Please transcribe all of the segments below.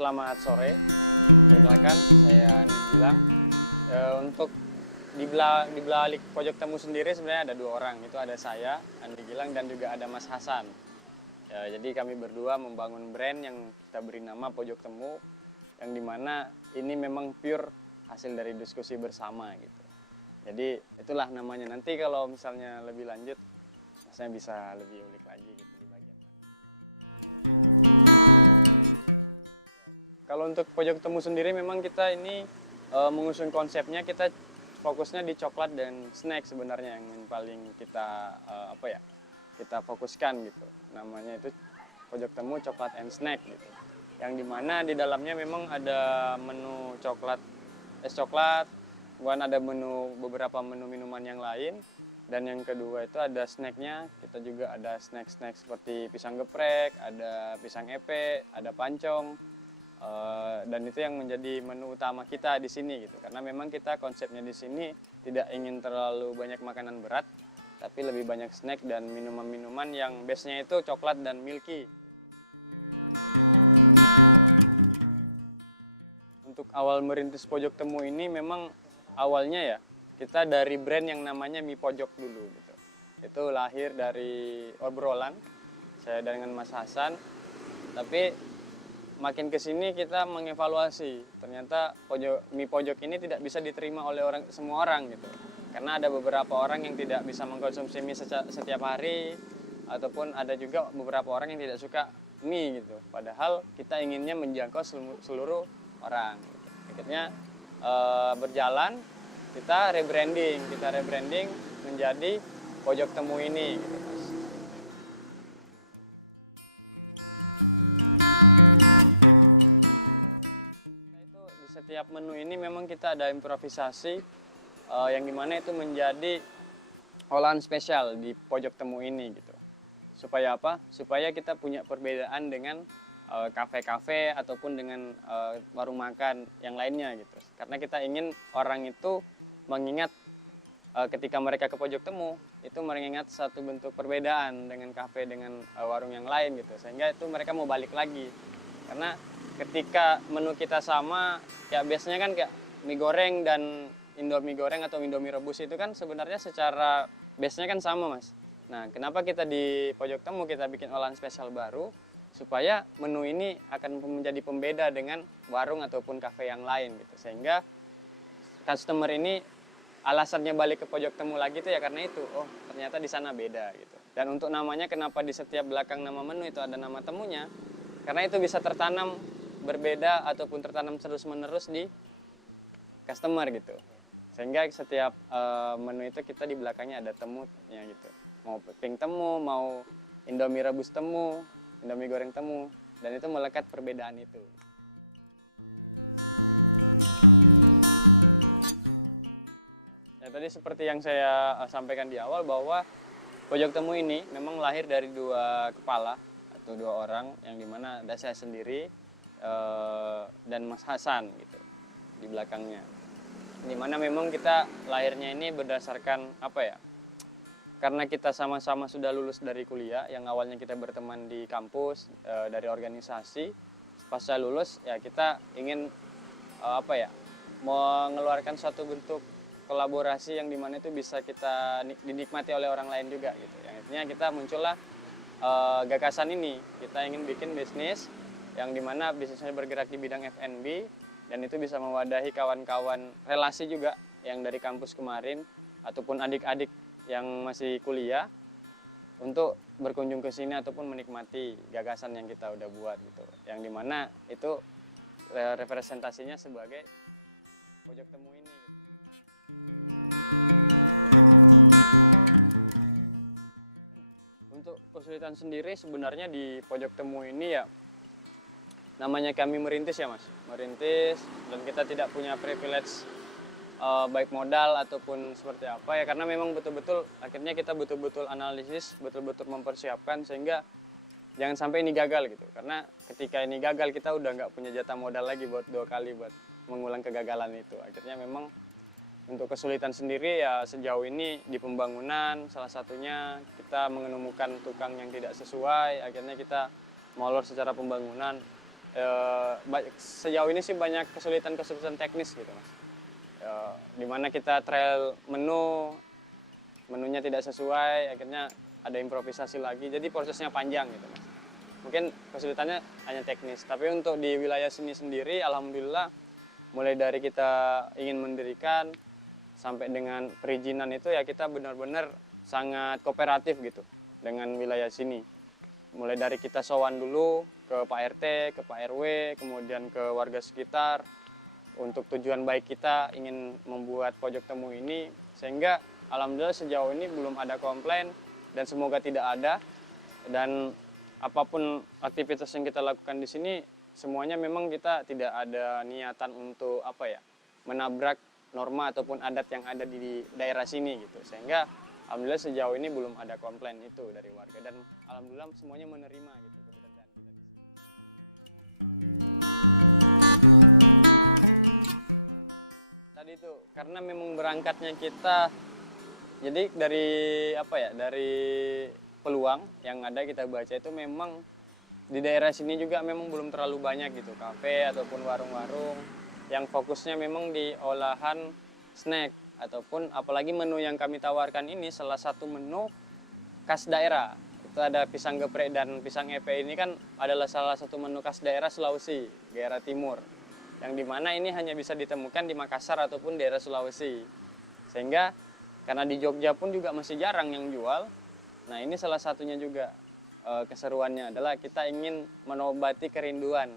Selamat sore, perkenalkan saya Andi Gilang. Untuk di balik pojok temu sendiri sebenarnya ada dua orang, itu ada saya, Andi Gilang, dan juga ada Mas Hasan. Jadi kami berdua membangun brand yang kita beri nama Pojok Temu, yang dimana ini memang pure hasil dari diskusi bersama gitu. Jadi itulah namanya. Nanti kalau misalnya lebih lanjut, saya bisa lebih ulik lagi gitu di bagian mana. Kalau untuk Pojok Temu sendiri memang kita ini mengusung konsepnya, kita fokusnya di coklat dan snack sebenarnya yang paling kita kita fokuskan gitu. Namanya itu Pojok Temu Coklat and Snack gitu. Yang dimana di dalamnya memang ada menu coklat, es coklat, kemudian ada beberapa menu minuman yang lain, dan yang kedua itu ada snacknya. Kita juga ada snack-snack seperti pisang geprek, ada pisang epe, ada pancong. Dan itu yang menjadi menu utama kita di sini gitu, karena memang kita konsepnya di sini tidak ingin terlalu banyak makanan berat, tapi lebih banyak snack dan minuman-minuman yang base-nya itu coklat dan milky. Untuk awal merintis Pojok Temu ini memang awalnya ya kita dari brand yang namanya Mie Pojok dulu gitu. Itu lahir dari obrolan saya dengan Mas Hasan, tapi makin kesini kita mengevaluasi, ternyata mie pojok ini tidak bisa diterima oleh semua orang gitu. Karena ada beberapa orang yang tidak bisa mengkonsumsi mie setiap hari, ataupun ada juga beberapa orang yang tidak suka mie gitu. Padahal kita inginnya menjangkau seluruh orang. Gitu. Akhirnya berjalan, kita rebranding menjadi Pojok Temu ini. Gitu. Setiap menu ini memang kita ada improvisasi yang dimana itu menjadi olahan spesial di Pojok Temu ini gitu. Supaya apa? Supaya kita punya perbedaan dengan kafe-kafe ataupun dengan warung makan yang lainnya gitu. Karena kita ingin orang itu mengingat ketika mereka ke Pojok Temu itu mengingat satu bentuk perbedaan dengan kafe dengan warung yang lain gitu. Sehingga itu mereka mau balik lagi. Karena ketika menu kita sama, ya biasanya kan kayak mie goreng dan Indomie goreng atau Indomie rebus itu kan sebenarnya secara base-nya kan sama, Mas. Nah, kenapa kita di Pojok Temu kita bikin olahan spesial baru supaya menu ini akan menjadi pembeda dengan warung ataupun kafe yang lain gitu. Sehingga customer ini alasannya balik ke Pojok Temu lagi itu ya karena itu, oh ternyata di sana beda gitu. Dan untuk namanya kenapa di setiap belakang nama menu itu ada nama temunya? Karena itu bisa tertanam berbeda ataupun tertanam terus-menerus di customer gitu. Sehingga setiap menu itu kita di belakangnya ada temunya gitu. Mau pink temu, mau Indomie rebus temu, Indomie goreng temu, dan itu melekat perbedaan itu. Ya tadi seperti yang saya sampaikan di awal bahwa Pojok Temu ini memang lahir dari dua kepala atau dua orang, yang dimana ada saya sendiri dan Mas Hasan gitu di belakangnya. Dimana memang kita lahirnya ini berdasarkan apa ya? Karena kita sama-sama sudah lulus dari kuliah, yang awalnya kita berteman di kampus dari organisasi. Pas saya lulus ya kita ingin mengeluarkan suatu bentuk kolaborasi yang dimana itu bisa kita dinikmati oleh orang lain juga gitu. Yang intinya kita muncullah gagasan ini, kita ingin bikin bisnis yang dimana bisnisnya bergerak di bidang F&B, dan itu bisa mewadahi kawan-kawan relasi juga yang dari kampus kemarin ataupun adik-adik yang masih kuliah untuk berkunjung ke sini ataupun menikmati gagasan yang kita udah buat gitu. Yang dimana itu representasinya sebagai Pojok Temu ini. Gitu. Untuk kesulitan sendiri sebenarnya di Pojok Temu ini ya, namanya kami merintis ya Mas, merintis dan kita tidak punya privilege baik modal ataupun seperti apa ya, karena memang betul-betul akhirnya kita betul-betul analisis, betul-betul mempersiapkan sehingga jangan sampai ini gagal gitu. Karena ketika ini gagal kita udah nggak punya jatah modal lagi buat dua kali buat mengulang kegagalan itu. Akhirnya memang untuk kesulitan sendiri ya sejauh ini di pembangunan, salah satunya kita menemukan tukang yang tidak sesuai, akhirnya kita molor secara pembangunan. sejauh ini sih banyak kesulitan teknis gitu Mas. Dimana kita trial menunya tidak sesuai, akhirnya ada improvisasi lagi, jadi prosesnya panjang gitu Mas. Mungkin kesulitannya hanya teknis, tapi untuk di wilayah sini sendiri alhamdulillah mulai dari kita ingin mendirikan sampai dengan perizinan itu ya kita benar-benar sangat kooperatif gitu dengan wilayah sini. Mulai dari kita sowan dulu ke Pak RT, ke Pak RW, kemudian ke warga sekitar untuk tujuan baik kita ingin membuat pojok temu ini, sehingga alhamdulillah sejauh ini belum ada komplain dan semoga tidak ada. Dan apapun aktivitas yang kita lakukan di sini semuanya memang kita tidak ada niatan untuk menabrak norma ataupun adat yang ada di daerah sini gitu, sehingga alhamdulillah sejauh ini belum ada komplain itu dari warga dan alhamdulillah semuanya menerima gitu keberadaan kita di sini. Tadi itu karena memang berangkatnya kita, jadi dari peluang yang ada kita baca itu memang di daerah sini juga memang belum terlalu banyak gitu kafe ataupun warung-warung yang fokusnya memang di olahan snack ataupun apalagi menu yang kami tawarkan ini salah satu menu khas daerah. Itu ada pisang geprek dan pisang epe ini kan adalah salah satu menu khas daerah Sulawesi, daerah timur. Yang dimana ini hanya bisa ditemukan di Makassar ataupun daerah Sulawesi. Sehingga karena di Jogja pun juga masih jarang yang jual. Nah ini salah satunya juga keseruannya adalah kita ingin menobati kerinduan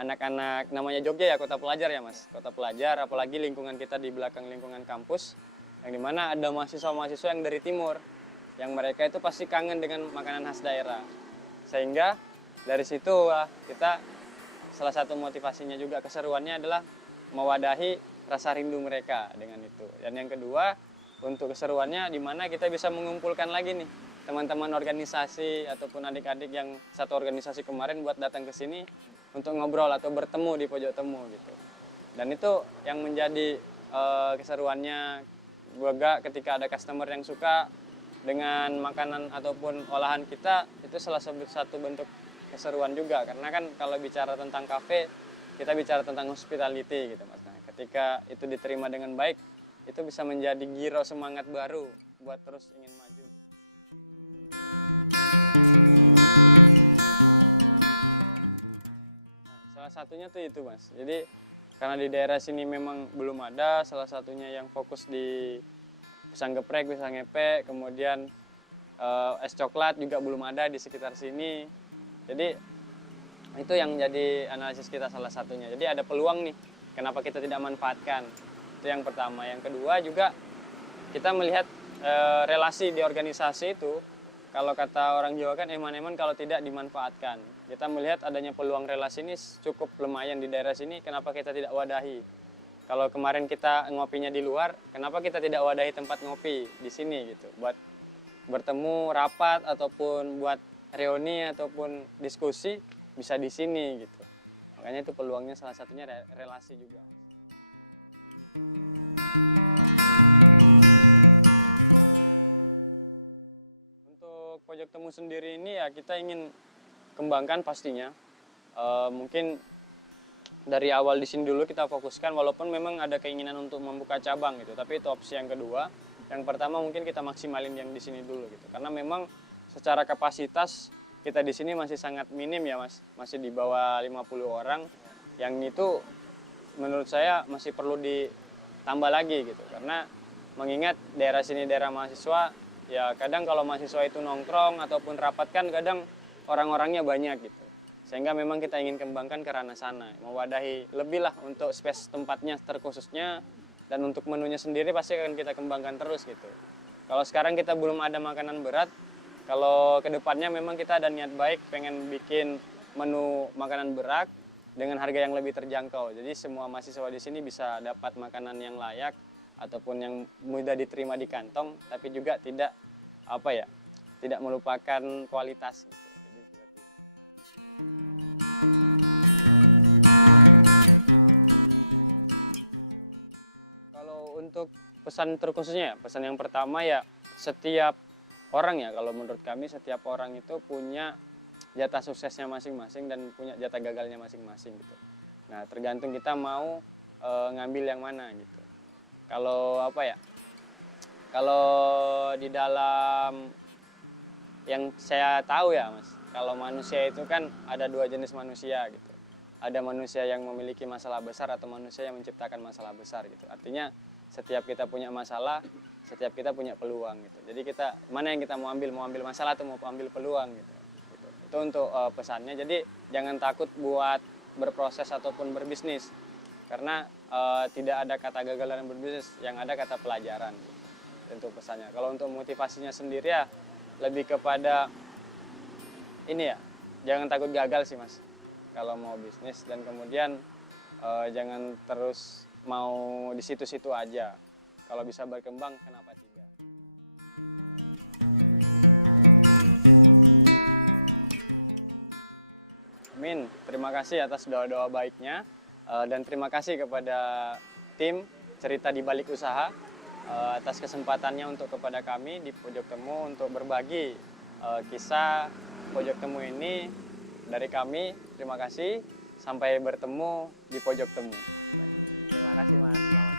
anak-anak, namanya Jogja ya kota pelajar ya Mas, kota pelajar, apalagi lingkungan kita di belakang lingkungan kampus, yang dimana ada mahasiswa-mahasiswa yang dari timur, yang mereka itu pasti kangen dengan makanan khas daerah. Sehingga dari situ kita salah satu motivasinya juga keseruannya adalah mewadahi rasa rindu mereka dengan itu. Dan yang kedua, untuk keseruannya di mana kita bisa mengumpulkan lagi nih teman-teman organisasi ataupun adik-adik yang satu organisasi kemarin buat datang ke sini untuk ngobrol atau bertemu di pojok temu gitu. Dan itu yang menjadi keseruannya juga ketika ada customer yang suka dengan makanan ataupun olahan kita, itu salah satu bentuk keseruan juga, karena kan kalau bicara tentang kafe kita bicara tentang hospitality gitu Mas. Nah, ketika itu diterima dengan baik, itu bisa menjadi giro semangat baru buat terus ingin maju. Nah, salah satunya tuh itu Mas. Jadi karena di daerah sini memang belum ada, salah satunya yang fokus di pisang geprek, pisang epe, kemudian es coklat juga belum ada di sekitar sini. Jadi itu yang jadi analisis kita salah satunya. Jadi ada peluang nih, kenapa kita tidak manfaatkan. Itu yang pertama. Yang kedua juga kita melihat relasi di organisasi itu, kalau kata orang Jawa kan eman-eman kalau tidak dimanfaatkan. Kita melihat adanya peluang relasi ini cukup lumayan di daerah sini, kenapa kita tidak wadahi. Kalau kemarin kita ngopinya di luar, kenapa kita tidak wadahi tempat ngopi di sini gitu, buat bertemu, rapat, ataupun buat reuni ataupun diskusi bisa di sini gitu. Makanya itu peluangnya salah satunya relasi juga. Untuk pojok temu sendiri ini ya kita ingin kembangkan pastinya. Mungkin dari awal di sini dulu kita fokuskan, walaupun memang ada keinginan untuk membuka cabang gitu, tapi itu opsi yang kedua. Yang pertama mungkin kita maksimalin yang di sini dulu gitu, karena memang secara kapasitas kita di sini masih sangat minim ya Mas, masih di bawah 50 orang, yang itu menurut saya masih perlu ditambah lagi gitu, karena mengingat daerah sini daerah mahasiswa, ya kadang kalau mahasiswa itu nongkrong ataupun rapat kan kadang orang-orangnya banyak gitu, sehingga memang kita ingin kembangkan ke ranah sana, mewadahi lebih lah untuk space tempatnya terkhususnya, dan untuk menunya sendiri pasti akan kita kembangkan terus gitu. Kalau sekarang kita belum ada makanan berat, kalau kedepannya memang kita ada niat baik pengen bikin menu makanan berat dengan harga yang lebih terjangkau. Jadi semua mahasiswa di sini bisa dapat makanan yang layak ataupun yang mudah diterima di kantong, tapi juga tidak tidak melupakan kualitas gitu. Jadi seperti itu. Kalau untuk pesan terkhususnya, pesan yang pertama ya setiap orang ya, kalau menurut kami setiap orang itu punya jatah suksesnya masing-masing dan punya jatah gagalnya masing-masing gitu. Nah, tergantung kita mau ngambil yang mana gitu. Kalau apa ya? Kalau di dalam yang saya tahu ya Mas, kalau manusia itu kan ada dua jenis manusia gitu. Ada manusia yang memiliki masalah besar atau manusia yang menciptakan masalah besar gitu. Artinya setiap kita punya masalah, setiap kita punya peluang gitu. Jadi kita mana yang kita mau ambil masalah atau mau ambil peluang gitu. Itu untuk pesannya. Jadi jangan takut buat berproses ataupun berbisnis. Karena tidak ada kata gagal dalam berbisnis, yang ada kata pelajaran gitu. Untuk pesannya. Kalau untuk motivasinya sendiri ya lebih kepada ini ya, jangan takut gagal sih Mas kalau mau bisnis, dan kemudian jangan terus mau di situ-situ aja. Kalau bisa berkembang, kenapa tidak? Amin. Terima kasih atas doa-doa baiknya, dan terima kasih kepada tim Cerita di Balik Usaha atas kesempatannya untuk kepada kami di Pojok Temu untuk berbagi kisah Pojok Temu ini dari kami. Terima kasih. Sampai bertemu di Pojok Temu. Terima kasih Mas.